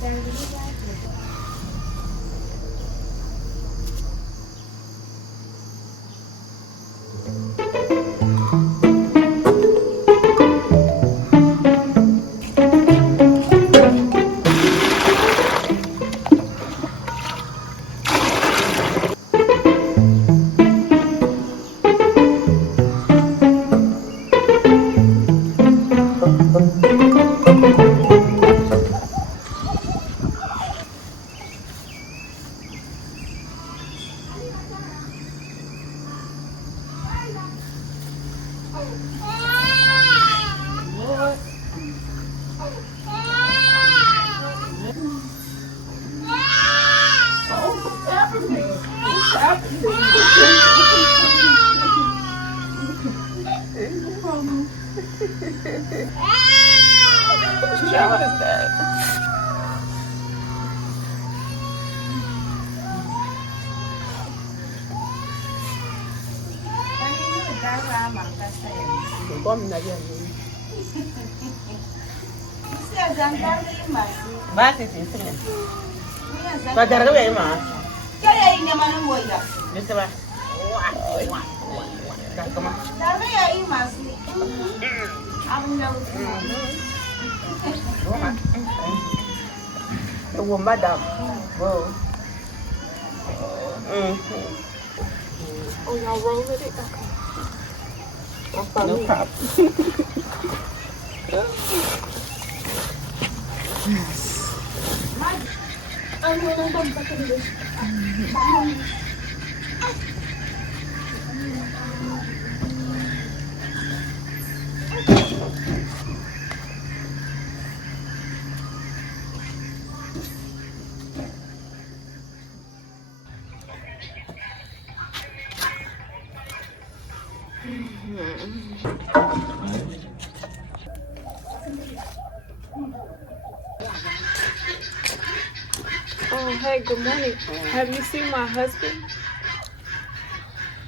What is that? Basi sisi. Kwa darga wewe ma. Kaya ina mana moya. Bisa ba? Wah. Kama. Darga ya imasi. Amna usi. Wo madam. Whoa. Oh, y'all roll with it? Okay. No problem. Oh, hey, good morning. Have you seen my husband?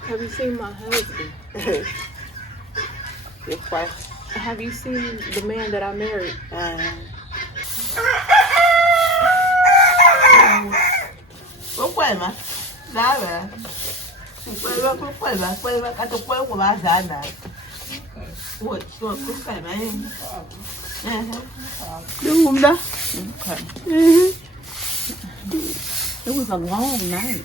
Have you seen my husband? Your wife. Have you seen the man that I married? Kukwema. Sabe? Kukwema kato kwa kubazana. What? Kukwema. Lumda. Okay. It was a long night.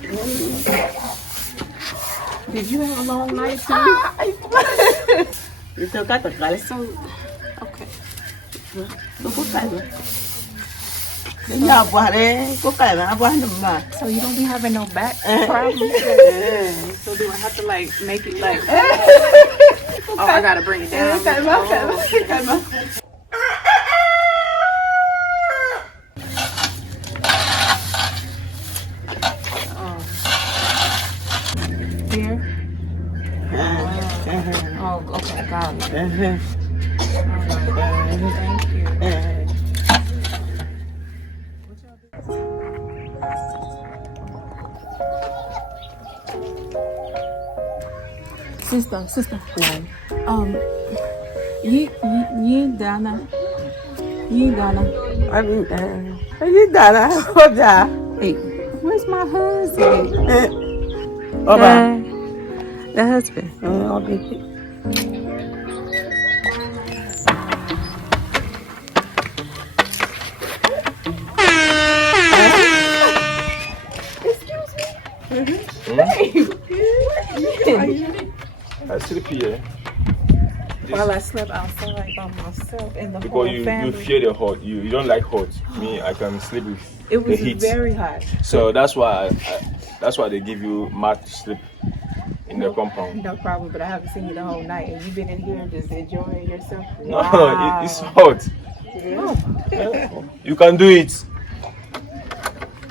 Did you have a long night too? You still got the garlic. Okay. So you don't be having no back problems? So do I have to like make it like? Oh, I gotta bring it down. Here. Oh, okay, got it. All right. Thank you. Sister. Yi Dana. Hey, where's my husband? The husband. I sleep here. While I slept outside by myself and the Because whole you family. fear the hot. You don't like hot. Me, I can sleep with It was the heat. very hot. So that's why they give you mat to sleep in the compound. No problem, but I haven't seen you the whole night, and you've been in here just enjoying yourself. No, Wow. it's hot. Yeah. You can do it.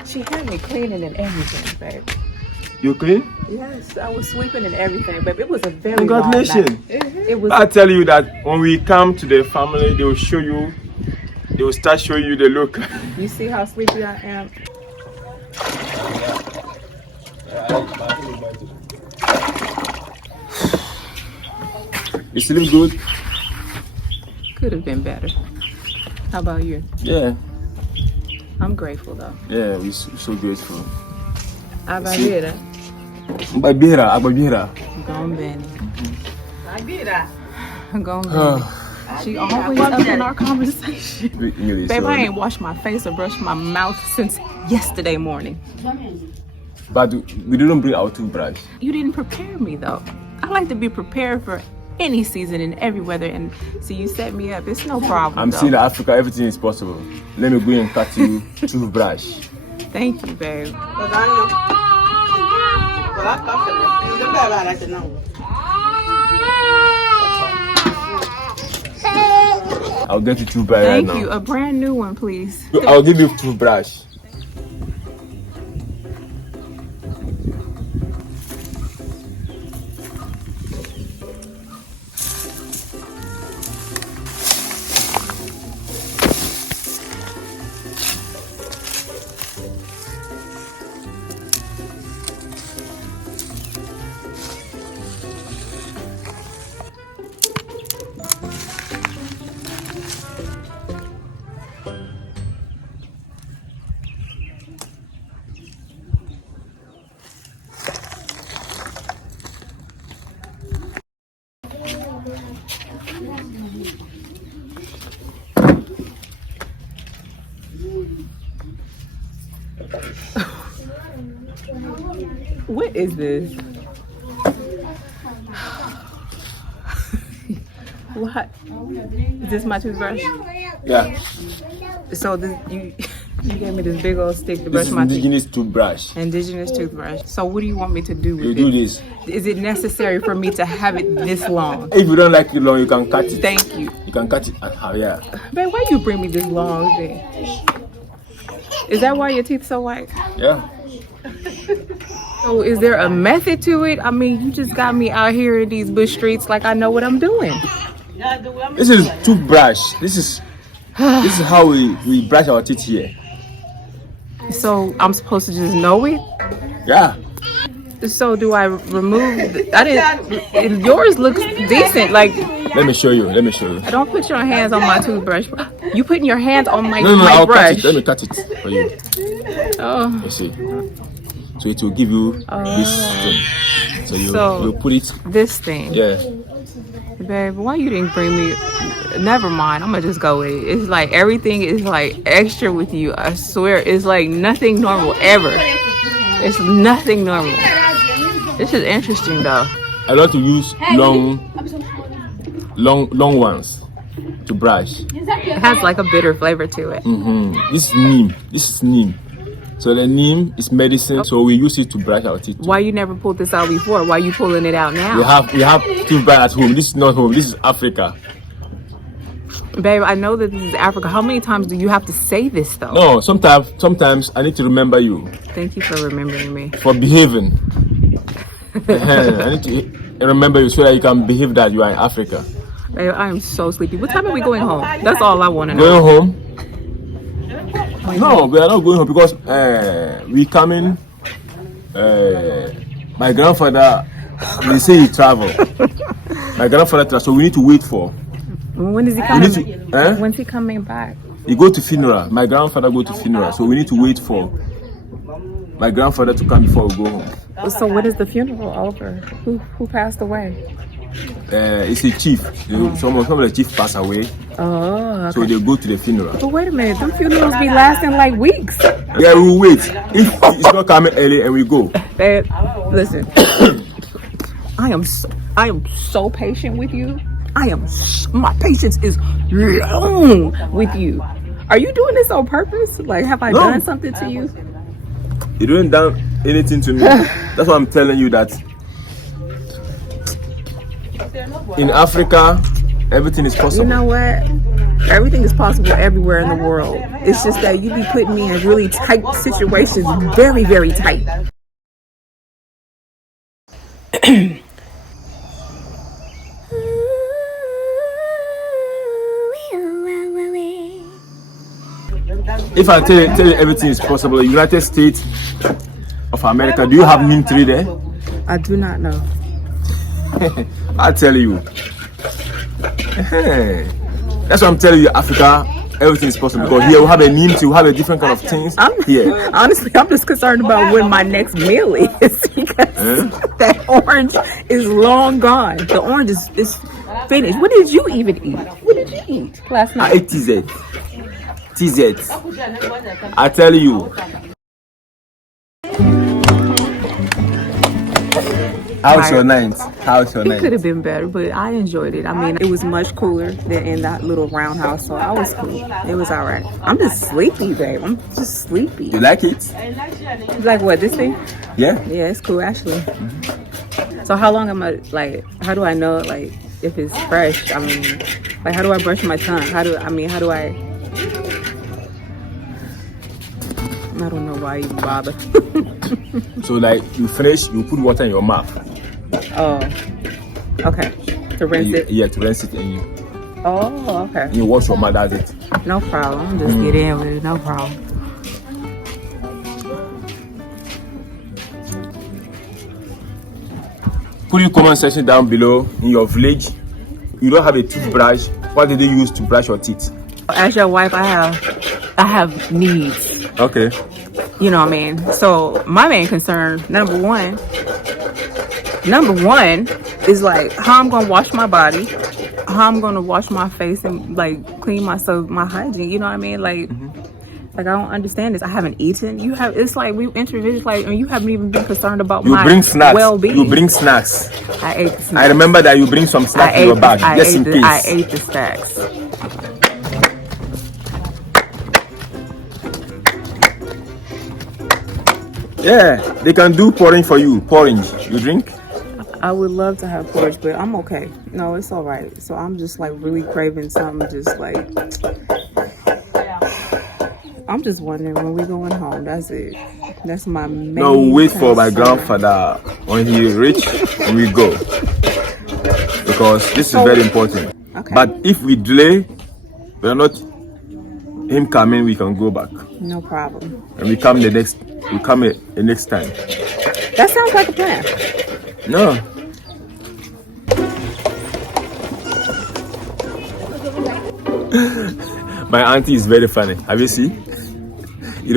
She had me cleaning and everything, babe. You clean? Yes, I was sweeping and everything, babe. It was a very Congratulations. long night. It was. I tell you that when we come to the family, they will show you. They will start showing you the look. You see how sleepy I am? You sleep good? Could have been better. How about you? Yeah. I'm grateful though. Yeah, we're so grateful. Abagira. Agbabira. Gombeni. Agira. Gombeni. She always up in our conversation. Really, Babe, so- I ain't washed my face or brushed my mouth since yesterday morning. But we didn't bring our toothbrush. You didn't prepare me though. I like to be prepared for any season and every weather, and so you set me up. It's no problem. I'm though. seeing that Africa, everything is possible. Let me go and cut you toothbrush. Thank you, babe. Well, I thought the baby I like to know. I'll get you toothbrush right Thank now. you. A brand new one, please. I'll give you toothbrush. What is this? What? Is this my toothbrush? Yeah. So this, you gave me this big old stick to This brush is my teeth. indigenous toothbrush. Indigenous toothbrush. So what do you want me to do with You it? do this. Is it necessary for me to have it this long? If you don't like it long, you can cut it. Thank you. You can cut it at half, yeah. Babe, why you bring me this long thing? Is that why your teeth so white? Yeah. So is there a method to it? I mean, you just got me out here in these bush streets like I know what I'm doing. This is toothbrush. This is how we brush our teeth here. So I'm supposed to just know it? Yeah. So do I remove? I didn't. Yours looks decent. Like, Let me show you. don't put your hands on my toothbrush. You putting your hands on my, No, my I'll brush. cut it. Let me cut it for you. Oh, You see. So it will give you this thing. So you put it. this thing. Yeah. Babe, why you didn't bring me? Never mind. I'm gonna just go with it. It's like everything is like extra with you. I swear, it's like nothing normal ever. It's nothing normal. This is interesting though. I like to use long ones to brush. It has like a bitter flavor to it. This is neem. So the neem is medicine, so we use it to brush our teeth. Why you never pulled this out before? Why you pulling it out now? We have toothbrush at home. This is not home. This is Africa. Babe, I know that this is Africa. How many times do you have to say this though? No, sometimes I need to remember you Thank you for remembering me. for behaving. I need to remember you so that you can behave that you are in Africa. Babe, I am so sleepy. What time are we going home? That's all I want to know. Going home? No, we are not going home because we coming. My grandfather, they say he travel. My grandfather travel, so we need to wait for. When is he We coming? need to, When's he coming back? he go to funeral. My grandfather go to funeral, so we need to wait for my grandfather to come before we go home. So when is the funeral over? Who passed away? It's a chief. Some of the chief passed away, Oh, so they go to the funeral. but wait a minute. Them funerals be lasting like weeks. Yeah, we will wait. If it's not coming early, and we go. Babe, listen. I am so patient with you. My patience is long with you. Are you doing this on purpose? Like, have I No. done something to you? You didn't done anything to me. That's why I'm telling you that in Africa, everything is You possible. know what? Everything is possible everywhere in the world. It's just that you be putting me in really tight situations, very, very tight. If I tell you everything is possible, United States of America, do you have neem tree there? I do not know. I tell you. That's what I'm telling you, Africa. everything is possible. Because here we have a neem tea, we have a different kind of things. Here. Honestly, I'm just concerned about when my next meal is because that orange is long gone. The orange is finished. What did you even eat? What did you eat last night? I ate TZ. TZ. I tell you. How's your night? How's your It night? could have been better, but I enjoyed it. I mean, it was much cooler than in that little roundhouse, so I was cool. It was all right. I'm just sleepy, babe. I'm just sleepy. You like it? Like what, this thing? Yeah. Yeah, it's cool, actually. So how long am I, like, how do I know, like, if it's fresh? I mean, like, how do I brush my tongue? I don't know why I even bother. So like you finish, you put water in your mouth. Oh, okay. To rinse it? Yeah, to rinse it and you. Oh, okay. You wash your mouth, that's it. No problem. Just get in with it. No problem. Put your comment section down below. In your village, you don't have a toothbrush. What did they use to brush your teeth? As your wife, I have needs. Okay. You know what I mean? So my main concern, number one is like how I'm gonna wash my body, how I'm gonna wash my face and like clean myself, my hygiene. You know what I mean? Like, like I don't understand this. I haven't eaten. You have. It's like we individuals, like, and you haven't even been concerned about my well-being. You bring snacks. I ate the snacks. I remember that you bring some snacks in your bag, just in case. I ate the snacks. Yeah, they can do porridge for you. Porridge, you drink? I would love to have porridge, but I'm okay. No, it's all right. So I'm just like really craving something. Just like I'm just wondering when we're going home. That's it. That's my main. No, wait for my concern. grandfather. When he rich, we go, because this is very important. Okay. But if we delay, we're not him coming. We can go back, No problem. and we come the next time. That sounds like a plan. No. My auntie is very funny. Have you seen? You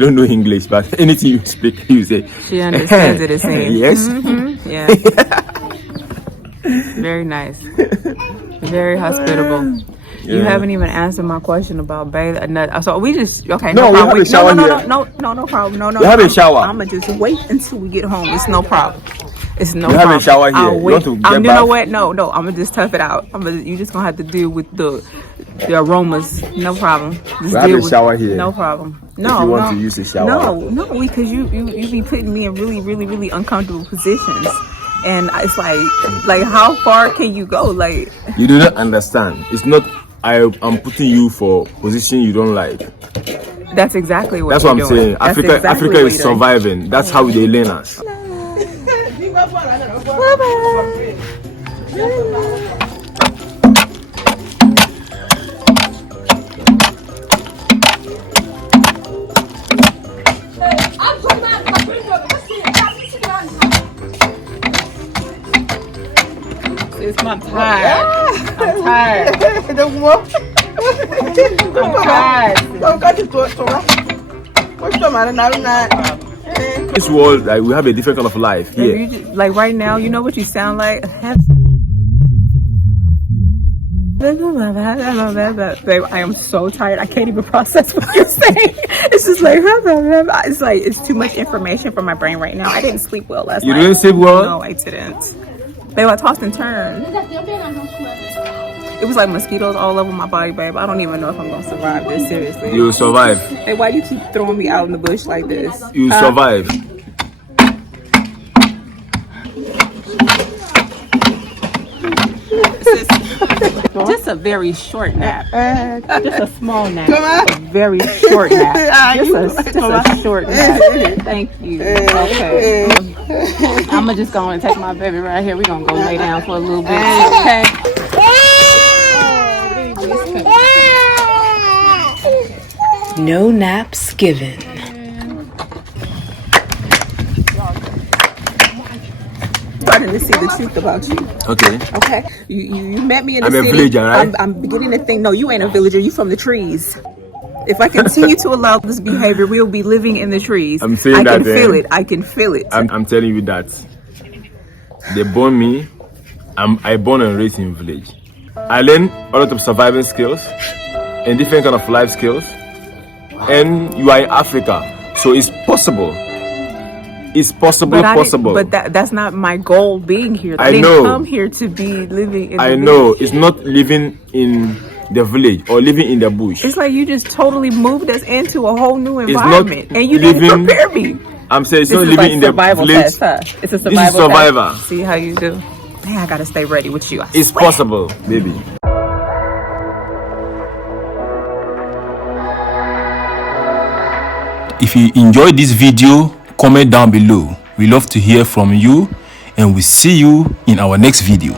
don't know English, but anything you speak, you say. She understands it, it seems. Yes. Yeah. Very nice. Very hospitable. You haven't even answered my question about bathing. So we just okay. No, we have a shower here. No problem. No. We have a shower. I'ma just wait until we get home. It's no problem. It's no We problem. have a shower here. I'll You wait. want to get You know bath? what? No. I'm gonna just tough it out. You just gonna have to deal with the aromas. No problem. Just We have deal a with- shower here. No problem. If you want to use a shower. No, because you be putting me in really uncomfortable positions. And it's like how far can you go? Like, You do not understand. It's not. I'm putting you for position you don't like. that's exactly what. That's what I'm you're doing. saying. That's Africa exactly is what you're doing. surviving. That's how they learn us. I'm tired. I'm tired. This world, like, we have a different kind of life here. You just, like right now, you know what you sound like? Babe, I am so tired. I can't even process what you're saying. It's just like, it's too much information for my brain right now. I didn't sleep well last night. You didn't sleep well? No, I didn't. Babe, I tossed and turned. It was like mosquitoes all over my body, babe. I don't even know if I'm gonna survive this, seriously. You will survive. Hey, why do you keep throwing me out in the bush like this? You will survive. Just a very short nap. Just a small nap. A very short nap. Just a short nap. Thank you. Okay. I'm gonna just go and take my baby right here. We're gonna go lay down for a little bit. Okay. No naps given. Start wanting to see the truth about you. Okay. Okay, you met me in the I'm a city. villager, right? I'm beginning to think. No, you ain't a villager. You from the trees. If I continue to allow this behavior, we'll be living in the trees. I'm saying I that. can feel it. I can feel it. I'm telling you that. They born me. I born and raised in village. I learned a lot of surviving skills and different kind of life skills. And you are in Africa, so it's possible. It's possible. But that's not my goal being here. I didn't know. come here to be living in the I village. know. It's not living in the village or living in the bush. It's like you just totally moved us into a whole new not environment, and you living- didn't prepare me. I'm saying it's This not is living like in the survival village. test, huh? It's a This is survival survivor. test. See how you do. Man, I gotta stay ready with you. I It's swear. possible, baby. If you enjoyed this video, comment down below. We love to hear from you, and we'll see you in our next video.